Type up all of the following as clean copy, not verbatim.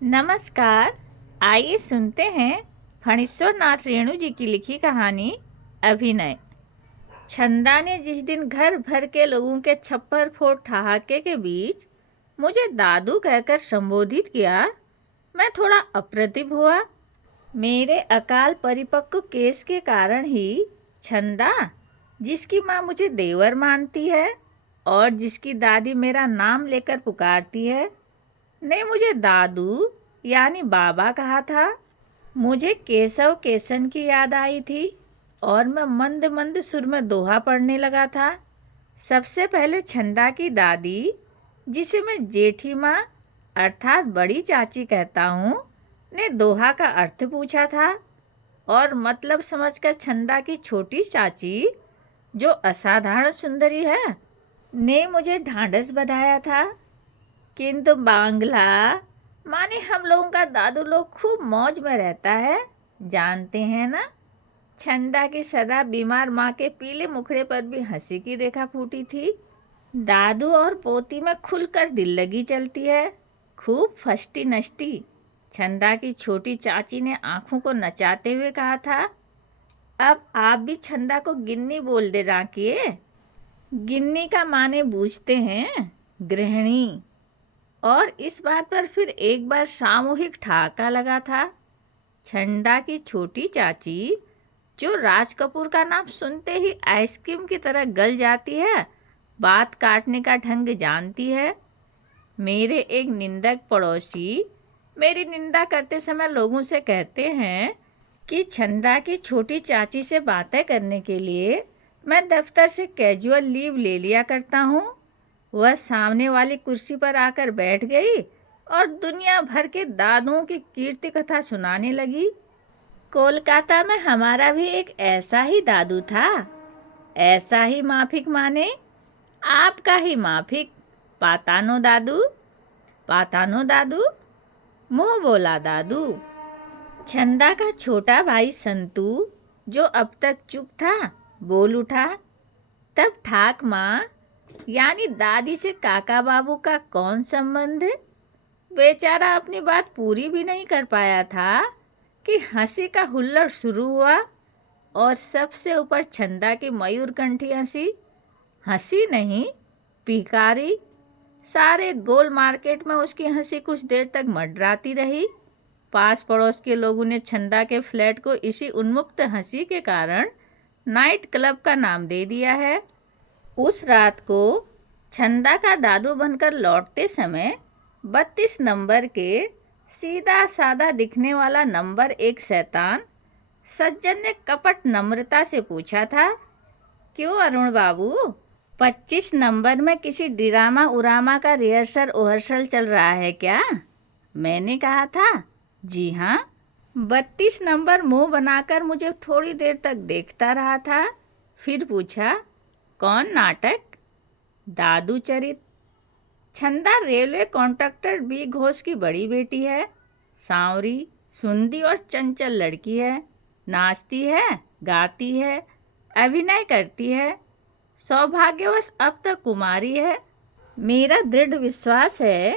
नमस्कार। आइए सुनते हैं फणीश्वर नाथ रेणु जी की लिखी कहानी अभिनय। छंदा ने जिस दिन घर भर के लोगों के छप्पर फोड़ ठहाके के बीच मुझे दादू कहकर संबोधित किया, मैं थोड़ा अप्रतिभ हुआ। मेरे अकाल परिपक्व केस के कारण ही छंदा, जिसकी माँ मुझे देवर मानती है और जिसकी दादी मेरा नाम लेकर पुकारती है, ने मुझे दादू यानी बाबा कहा था। मुझे केशव केसन की याद आई थी और मैं मंद मंद सुर में दोहा पढ़ने लगा था। सबसे पहले छंदा की दादी, जिसे मैं जेठी माँ अर्थात बड़ी चाची कहता हूँ, ने दोहा का अर्थ पूछा था और मतलब समझकर छंदा की छोटी चाची, जो असाधारण सुंदरी है, ने मुझे ढांढस बंधाया था। किंतु बांग्ला माने हम लोगों का दादू लोग खूब मौज में रहता है, जानते हैं ना। छंदा की सदा बीमार माँ के पीले मुखड़े पर भी हंसी की रेखा फूटी थी। दादू और पोती में खुलकर दिल लगी चलती है, खूब फष्टी नष्टी। छंदा की छोटी चाची ने आंखों को नचाते हुए कहा था, अब आप भी छंदा को गिन्नी बोल दे राकिए। गिन्नी का माने बूझते हैं, गृहिणी। और इस बात पर फिर एक बार सामूहिक ठहाका लगा था। छंदा की छोटी चाची, जो राज कपूर का नाम सुनते ही आइसक्रीम की तरह गल जाती है, बात काटने का ढंग जानती है। मेरे एक निंदक पड़ोसी मेरी निंदा करते समय लोगों से कहते हैं कि छंदा की छोटी चाची से बातें करने के लिए मैं दफ्तर से कैजुअल लीव ले लिया करता हूँ। वह सामने वाली कुर्सी पर आकर बैठ गई और दुनिया भर के दादुओं की कीर्ति कथा सुनाने लगी। कोलकाता में हमारा भी एक ऐसा ही दादू था, ऐसा ही माफिक माने आपका ही माफिक। पातानो दादू, पातानो दादू, मुँह बोला दादू। छंदा का छोटा भाई संतू, जो अब तक चुप था, बोल उठा। तब ठाक माँ यानी दादी से काका बाबू का कौन संबंध है? बेचारा अपनी बात पूरी भी नहीं कर पाया था कि हंसी का हुल्लड़ शुरू हुआ और सबसे ऊपर छंदा की मयूरकंठी हंसी। हंसी नहीं, पिकारी। सारे गोल मार्केट में उसकी हंसी कुछ देर तक मंडराती रही। पास पड़ोस के लोगों ने छंदा के फ्लैट को इसी उन्मुक्त हंसी के कारण नाइट क्लब का नाम दे दिया है। उस रात को छंदा का दादू बनकर लौटते समय 32 नंबर के सीधा साधा दिखने वाला नंबर एक शैतान सज्जन ने कपट नम्रता से पूछा था, क्यों अरुण बाबू, 25 नंबर में किसी ड्रामा उरामा का रिहर्सल ओहर्सल चल रहा है क्या? मैंने कहा था, जी हाँ। 32 नंबर मुंह बनाकर मुझे थोड़ी देर तक देखता रहा था, फिर पूछा, कौन नाटक? दादू चरित। छंदा रेलवे कॉन्ट्रैक्टर बी घोष की बड़ी बेटी है। सांवरी, सुंदी और चंचल लड़की है। नाचती है, गाती है, अभिनय करती है। सौभाग्यवश अब तक कुमारी है। मेरा दृढ़ विश्वास है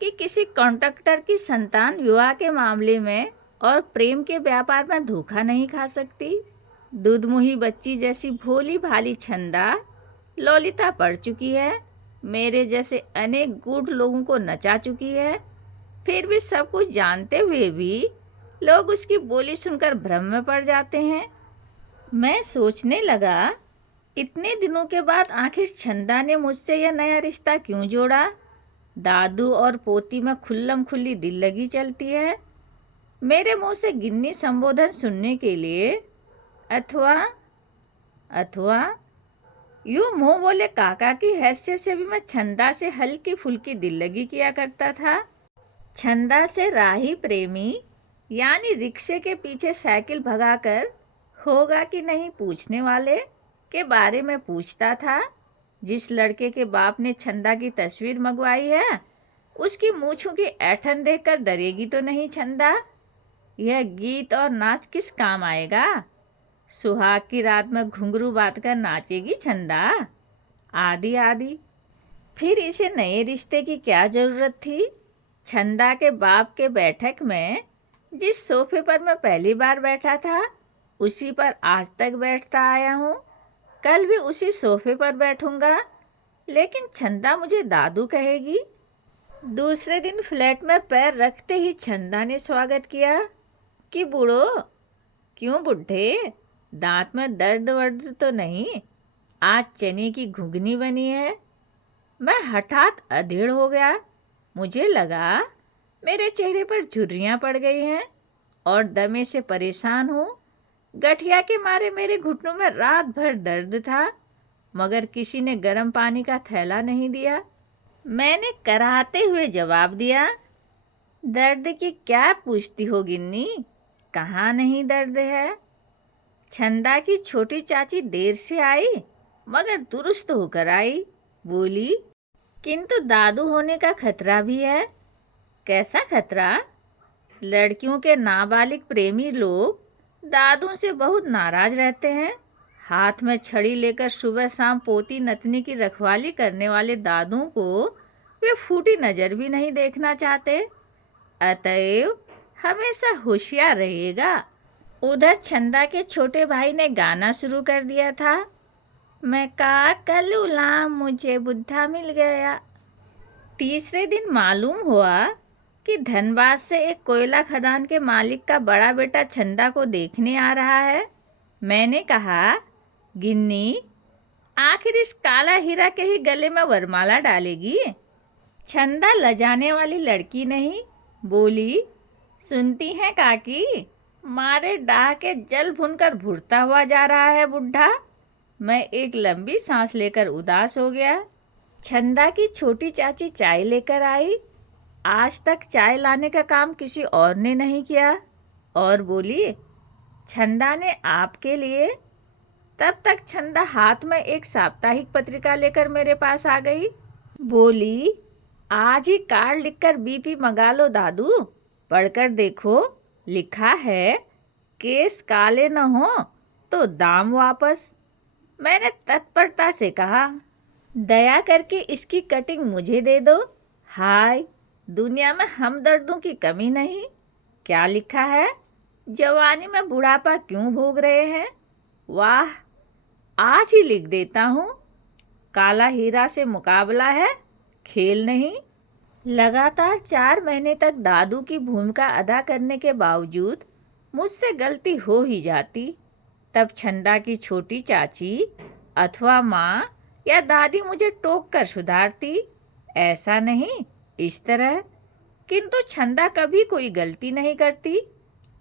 कि किसी कॉन्ट्रैक्टर की संतान विवाह के मामले में और प्रेम के व्यापार में धोखा नहीं खा सकती। दूधमुही बच्ची जैसी भोली भाली छंदा ललिता पढ़ चुकी है, मेरे जैसे अनेक गूढ़ लोगों को नचा चुकी है। फिर भी सब कुछ जानते हुए भी लोग उसकी बोली सुनकर भ्रम में पड़ जाते हैं। मैं सोचने लगा, इतने दिनों के बाद आखिर छंदा ने मुझसे यह नया रिश्ता क्यों जोड़ा? दादू और पोती में खुल्लम खुल्ली दिल लगी चलती है। मेरे मुंह से गिन्नी संबोधन सुनने के लिए अथवा अथवा यूँ मुँह बोले काका की हैसियत से भी मैं छंदा से हल्की फुल्की दिल लगी किया करता था। छंदा से राही प्रेमी यानी रिक्शे के पीछे साइकिल भगाकर होगा कि नहीं पूछने वाले के बारे में पूछता था। जिस लड़के के बाप ने छंदा की तस्वीर मंगवाई है, उसकी मूछों की ऐठन देखकर डरेगी तो नहीं छंदा? यह गीत और नाच किस काम आएगा? सुहाग की रात में घुंघरू बांध कर नाचेगी छंदा? आदि आदि। फिर इसे नए रिश्ते की क्या ज़रूरत थी? छंदा के बाप के बैठक में जिस सोफे पर मैं पहली बार बैठा था उसी पर आज तक बैठता आया हूँ। कल भी उसी सोफे पर बैठूंगा, लेकिन छंदा मुझे दादू कहेगी। दूसरे दिन फ्लैट में पैर रखते ही छंदा ने स्वागत किया कि बूढ़ो, क्यों बुढ़े, दांत में दर्द वर्द तो नहीं? आज चने की घुघनी बनी है। मैं हठात अधेड़ हो गया। मुझे लगा मेरे चेहरे पर झुर्रियाँ पड़ गई हैं और दमे से परेशान हूँ। गठिया के मारे मेरे घुटनों में रात भर दर्द था, मगर किसी ने गर्म पानी का थैला नहीं दिया। मैंने कराहते हुए जवाब दिया, दर्द की क्या पूछती हो गिन्नी, कहाँ नहीं दर्द है। छंदा की छोटी चाची देर से आई, मगर दुरुस्त होकर आई। बोली, किंतु दादू होने का खतरा भी है। कैसा खतरा? लड़कियों के नाबालिग प्रेमी लोग दादू से बहुत नाराज रहते हैं। हाथ में छड़ी लेकर सुबह शाम पोती नतनी की रखवाली करने वाले दादू को वे फूटी नज़र भी नहीं देखना चाहते। अतएव हमेशा होशियार रहेगा। उधर छंदा के छोटे भाई ने गाना शुरू कर दिया था, मैं का कलूला मुझे बुद्धा मिल गया। तीसरे दिन मालूम हुआ कि धनबाद से एक कोयला खदान के मालिक का बड़ा बेटा छंदा को देखने आ रहा है। मैंने कहा, गिन्नी, आखिर इस काला हीरा के ही गले में वरमाला डालेगी? छंदा लजाने वाली लड़की नहीं, बोली, सुनती हैं काकी, मारे डाह के जल भुनकर भुरता हुआ जा रहा है बुढ़ा। मैं एक लंबी सांस लेकर उदास हो गया। छंदा की छोटी चाची चाय लेकर आई। आज तक चाय लाने का काम किसी और ने नहीं किया, और बोली, छंदा ने आपके लिए। तब तक छंदा हाथ में एक साप्ताहिक पत्रिका लेकर मेरे पास आ गई। बोली, आज ही कार्ड लिखकर बीपी मंगा लो दादू, पढ़कर देखो, लिखा है केस काले न हो तो दाम वापस। मैंने तत्परता से कहा, दया करके इसकी कटिंग मुझे दे दो। हाय, दुनिया में हमदर्दों की कमी नहीं। क्या लिखा है? जवानी में बुढ़ापा क्यों भोग रहे हैं? वाह, आज ही लिख देता हूँ। काला हीरा से मुकाबला है, खेल नहीं। लगातार 4 महीने तक दादू की भूमिका अदा करने के बावजूद मुझसे गलती हो ही जाती। तब छंदा की छोटी चाची अथवा माँ या दादी मुझे टोक कर सुधारती, ऐसा नहीं, इस तरह। किंतु छंदा कभी कोई गलती नहीं करती।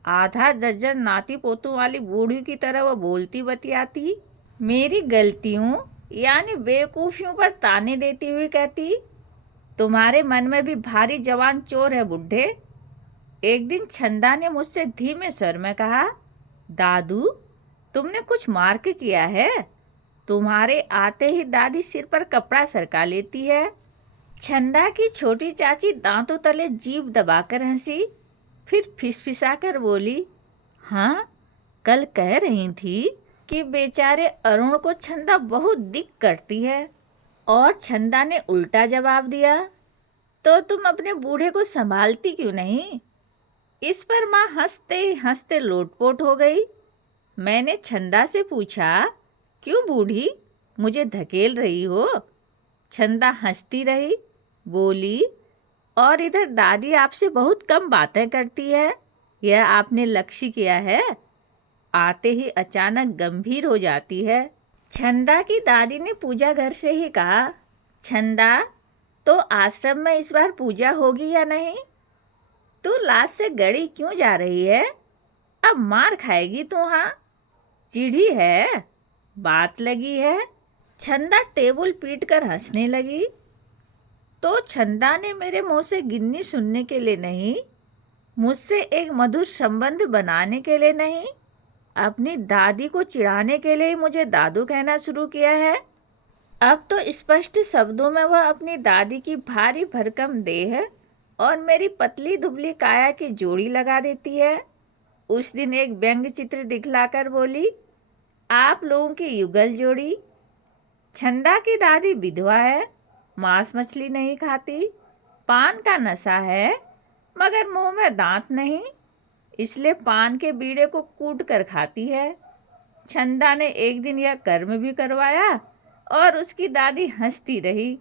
आधा दर्जन नाती पोतों वाली बूढ़ी की तरह वह बोलती बतियाती। मेरी गलतियों यानी बेवकूफ़ियों पर ताने देती हुई कहती, तुम्हारे मन में भी भारी जवान चोर है बुढ़े। एक दिन छंदा ने मुझसे धीमे स्वर में कहा, दादू, तुमने कुछ मार्क किया है? तुम्हारे आते ही दादी सिर पर कपड़ा सरका लेती है। छंदा की छोटी चाची दांतों तले जीभ दबाकर हंसी, फिर फिसफिसाकर बोली, हाँ, कल कह रही थी कि बेचारे अरुण को छंदा बहुत दिक करती है। और छंदा ने उल्टा जवाब दिया, तो तुम अपने बूढ़े को संभालती क्यों नहीं? इस पर माँ हंसते हंसते लोटपोट हो गई। मैंने छंदा से पूछा, क्यों बूढ़ी, मुझे धकेल रही हो? छंदा हंसती रही, बोली, और इधर दादी आपसे बहुत कम बातें करती है, यह आपने लक्ष्य किया है? आते ही अचानक गंभीर हो जाती है। छंदा की दादी ने पूजा घर से ही कहा, छंदा, तो आश्रम में इस बार पूजा होगी या नहीं? तू लाश से गड़ी क्यों जा रही है? अब मार खाएगी तू। हाँ, चिढ़ी है, बात लगी है। छंदा टेबल पीटकर हंसने लगी। तो छंदा ने मेरे मुंह से गिन्नी सुनने के लिए नहीं, मुझसे एक मधुर संबंध बनाने के लिए नहीं, अपनी दादी को चिढ़ाने के लिए मुझे दादू कहना शुरू किया है। अब तो स्पष्ट शब्दों में वह अपनी दादी की भारी भरकम देह और मेरी पतली दुबली काया की जोड़ी लगा देती है। उस दिन एक व्यंग्य चित्र दिखलाकर बोली, आप लोगों की युगल जोड़ी। छंदा की दादी विधवा है, मांस मछली नहीं खाती, पान का नशा है मगर मुंह में दांत नहीं, इसलिए पान के बीड़े को कूट कर खाती है। छंदा ने एक दिन यह कर्म भी करवाया और उसकी दादी हंसती रही।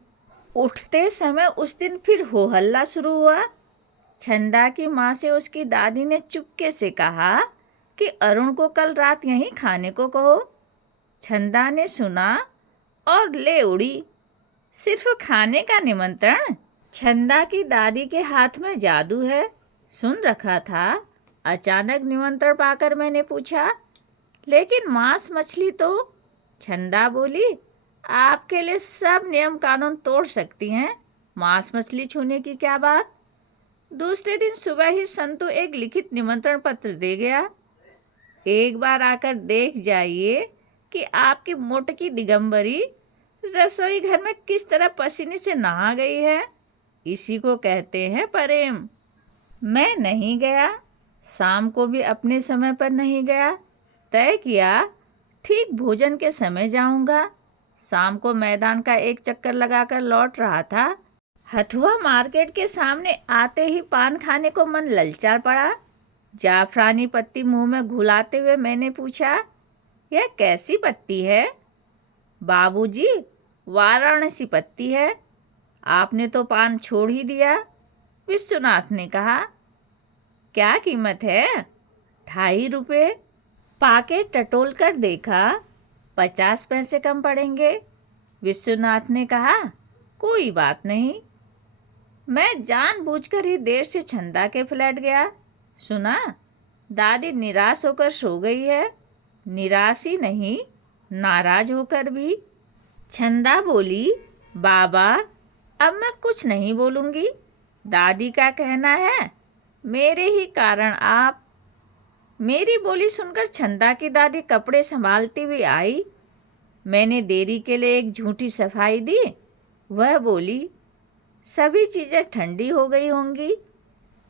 उठते समय उस दिन फिर हो हल्ला शुरू हुआ। छंदा की माँ से उसकी दादी ने चुपके से कहा कि अरुण को कल रात यहीं खाने को कहो। छंदा ने सुना और ले उड़ी। सिर्फ खाने का निमंत्रण? छंदा की दादी के हाथ में जादू है, सुन रखा था। अचानक निमंत्रण पाकर मैंने पूछा, लेकिन मांस मछली तो? छंदा बोली, आपके लिए सब नियम कानून तोड़ सकती हैं, मांस मछली छूने की क्या बात। दूसरे दिन सुबह ही संतू एक लिखित निमंत्रण पत्र दे गया। एक बार आकर देख जाइए कि आपकी मोटकी दिगंबरी रसोई घर में किस तरह पसीने से नहा गई है। इसी को कहते हैं प्रेम। मैं नहीं गया, शाम को भी अपने समय पर नहीं गया। तय किया ठीक भोजन के समय जाऊंगा। शाम को मैदान का एक चक्कर लगाकर लौट रहा था। हथुआ मार्केट के सामने आते ही पान खाने को मन ललचा पड़ा। जाफरानी पत्ती मुंह में घुलाते हुए मैंने पूछा, यह कैसी पत्ती है? बाबूजी, वाराणसी पत्ती है। आपने तो पान छोड़ ही दिया। विश्वनाथ ने कहा। क्या कीमत है? 2.5 रुपये। पाके टटोल कर देखा, 50 पैसे कम पड़ेंगे। विश्वनाथ ने कहा, कोई बात नहीं। मैं जानबूझकर ही देर से छंदा के फ्लैट गया। सुना, दादी निराश होकर सो गई है। निराश ही नहीं, नाराज होकर भी। छंदा बोली, बाबा अब मैं कुछ नहीं बोलूँगी। दादी का कहना है मेरे ही कारण आप। मेरी बोली सुनकर छंदा की दादी कपड़े संभालती हुई आई। मैंने देरी के लिए एक झूठी सफाई दी। वह बोली, सभी चीज़ें ठंडी हो गई होंगी।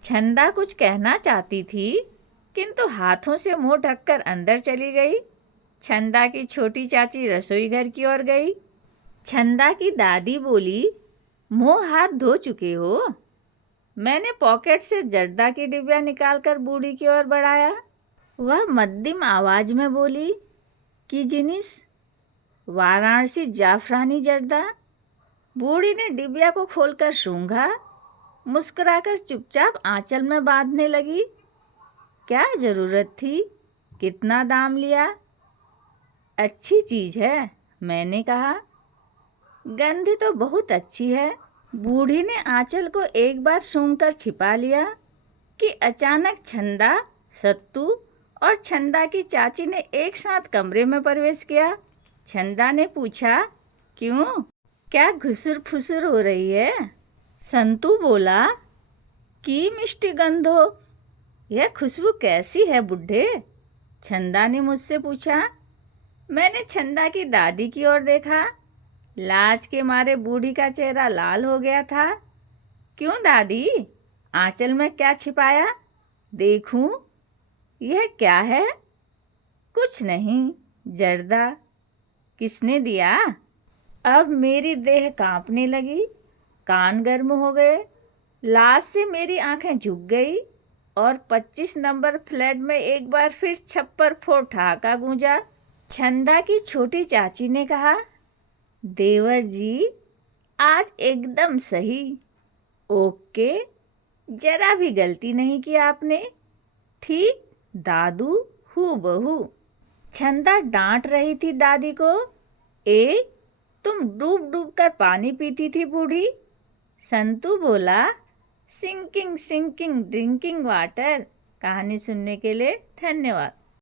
छंदा कुछ कहना चाहती थी किंतु हाथों से मुंह ढककर अंदर चली गई। छंदा की छोटी चाची रसोई घर की ओर गई। छंदा की दादी बोली, मुंह हाथ धो चुके हो? मैंने पॉकेट से जर्दा की डिबिया निकालकर बूढ़ी की ओर बढ़ाया। वह मध्यम आवाज में बोली, की जिनिस? वाराणसी जाफरानी जर्दा। बूढ़ी ने डिबिया को खोलकर सूंघा, मुस्कुराकर चुपचाप आंचल में बांधने लगी। क्या जरूरत थी? कितना दाम लिया? अच्छी चीज है, मैंने कहा। गंध तो बहुत अच्छी है। बूढ़ी ने आंचल को एक बार सूंघकर छिपा लिया कि अचानक छंदा, सत्तू और छंदा की चाची ने एक साथ कमरे में प्रवेश किया। छंदा ने पूछा, क्यों, क्या घुसुर फुसुर हो रही है? संतू बोला, की मिष्टी गंध हो। यह खुशबू कैसी है बुढ़े? छंदा ने मुझसे पूछा। मैंने छंदा की दादी की ओर देखा। लाज के मारे बूढ़ी का चेहरा लाल हो गया था। क्यों दादी, आंचल में क्या छिपाया? देखूं, यह क्या है? कुछ नहीं, जर्दा। किसने दिया? अब मेरी देह कांपने लगी, कान गर्म हो गए, लाज से मेरी आंखें झुक गई और 25 नंबर फ्लैट में एक बार फिर छप्पर फोड़ ठहाका गूंजा। छंदा की छोटी चाची ने कहा, देवर जी आज एकदम सही। ओके, जरा भी गलती नहीं की आपने। ठीक दादू हूबहू। छंदा डांट रही थी दादी को। तुम डूब डूब कर पानी पीती थी बूढ़ी। संतू बोला, सिंकिंग सिंकिंग ड्रिंकिंग वाटर। कहानी सुनने के लिए धन्यवाद।